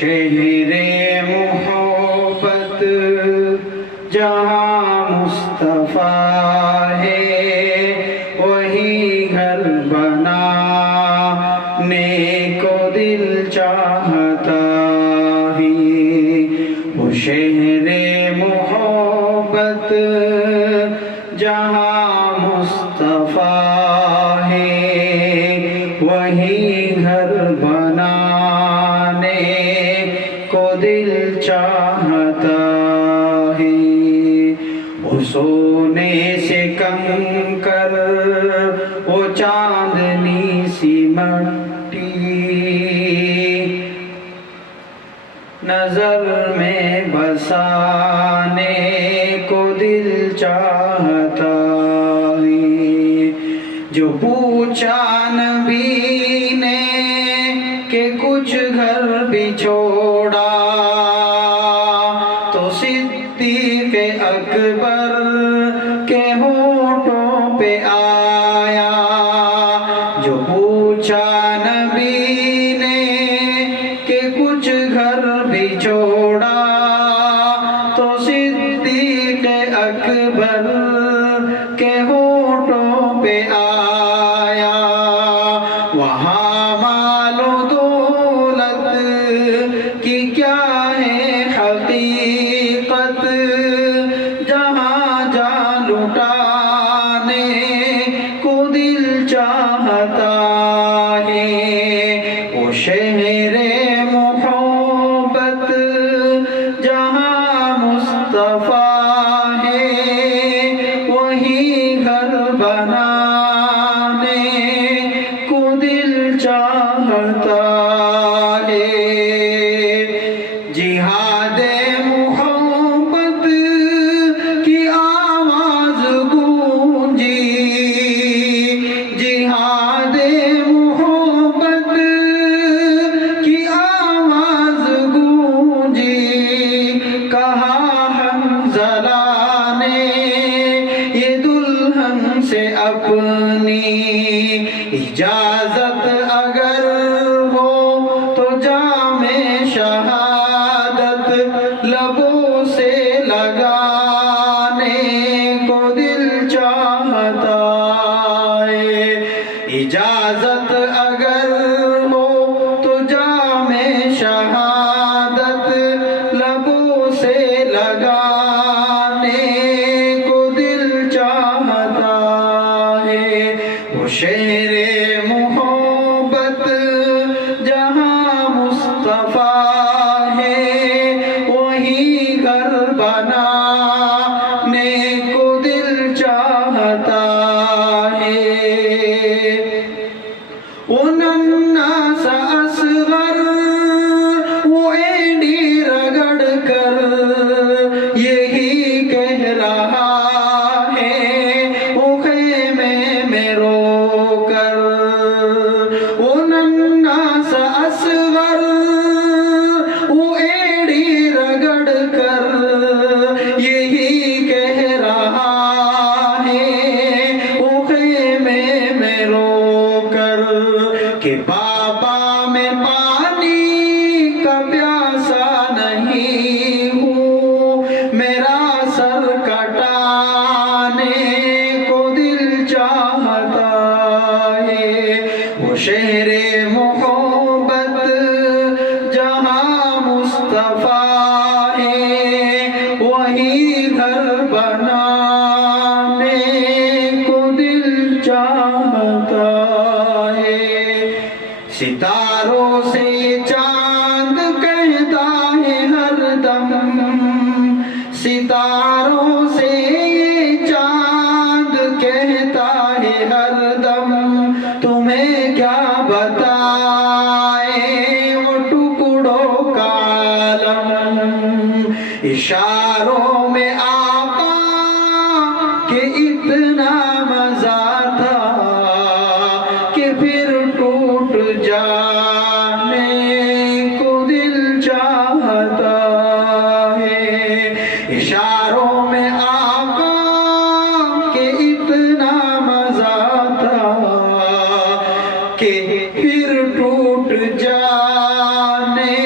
شہر محبت جہاں مصطفیٰ ہے وہی گھر بنانے کو دل چاہتا ہے. وہ شہر محبت جہاں مصطفیٰ ہے وہی گھر بنانے کو دل چاہتا ہے. وہ سونے سے کنکر وہ چاندنی سی مٹی نظر میں بسانے کو دل چاہتا ہے. جو پوچھا نبی نے کہ کچھ گھر بھی چھوڑا تو صدیق اکبر کے ہونٹوں پہ آیا. جو پوچھا نبی نے کہ کچھ گھر بھی چھوڑا تو صدیق اکبر کے ہونٹوں پہ آیا. وہاں مال و دولت کی کیا ہے حقیقت جہاں جان لٹانے کو دل چاہتا ہے. وہ شہر محبت جہاں مصطفیٰ ہے وہی گھر بنانے کو دل چاہتا ہے. جہاد محبت کی آواز گونجی, جہاد محبت کی آواز گونجی. کہا حنظلہ نے یہ دلہن سے اپنی اجازت اگر ہو تو جام شہادت لبوں سے لگانے کو دل چاہتا ہے. اجازت اگر ہو تو جام شہادت لبوں سے لگانے کو دل چاہتا ہے. وہ شہر محبت جہاں مصطفیٰ ہے وہی گھر بنانے کو دل چاہتا ہے. وہ ننھا سا اصغر وہ اینڈی رگڑ کر یہی کہہ رہا ہے وہ خیمے میں رو کر. وہ ننھا سا اصغر وہ اینڈی رگڑ کر یہی کہہ رہا ہے وہ خیمے میں رو کر کہ بابا میں پانی کا پیاسا نہیں ہوں میرا سر کٹانے کو دل چاہتا ہے. وہ شہر محبت جہاں مصطفیٰ ہے وہی گھر بنانے کو دل چاہتا ہے. ستاروں سے چاند کہتا ہے ہر دم, ستاروں سے چاند کہتا ہے ہر دم تمہیں کیا بتائے وہ ٹکڑوں کا عالم. اشاروں میں آقا کہ اتنا مزہ تھا کہ پھر ٹوٹ جانے کو دل چاہتا ہے. اشاروں میں آقا کہ اتنا مزہ تھا کہ پھر ٹوٹ جانے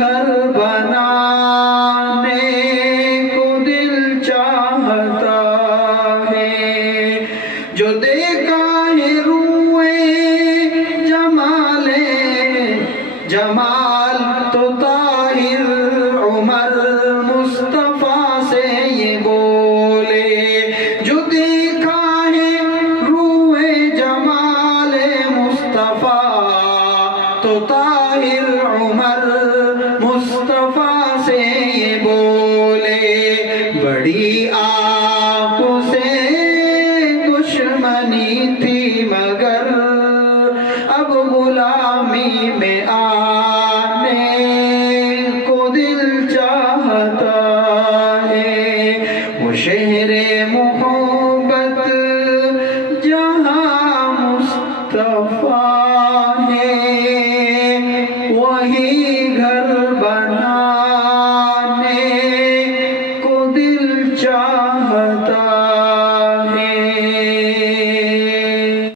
گھر بنانے کو دل چاہتا ہے، جو دیکھا ہے روئے جمال تو طاہر عمر مصطفیٰ سے یہ بولے، جو دیکھا ہے روئے جمال مصطفیٰ تو طاہر عمر مصطفیٰ سے یہ بولے۔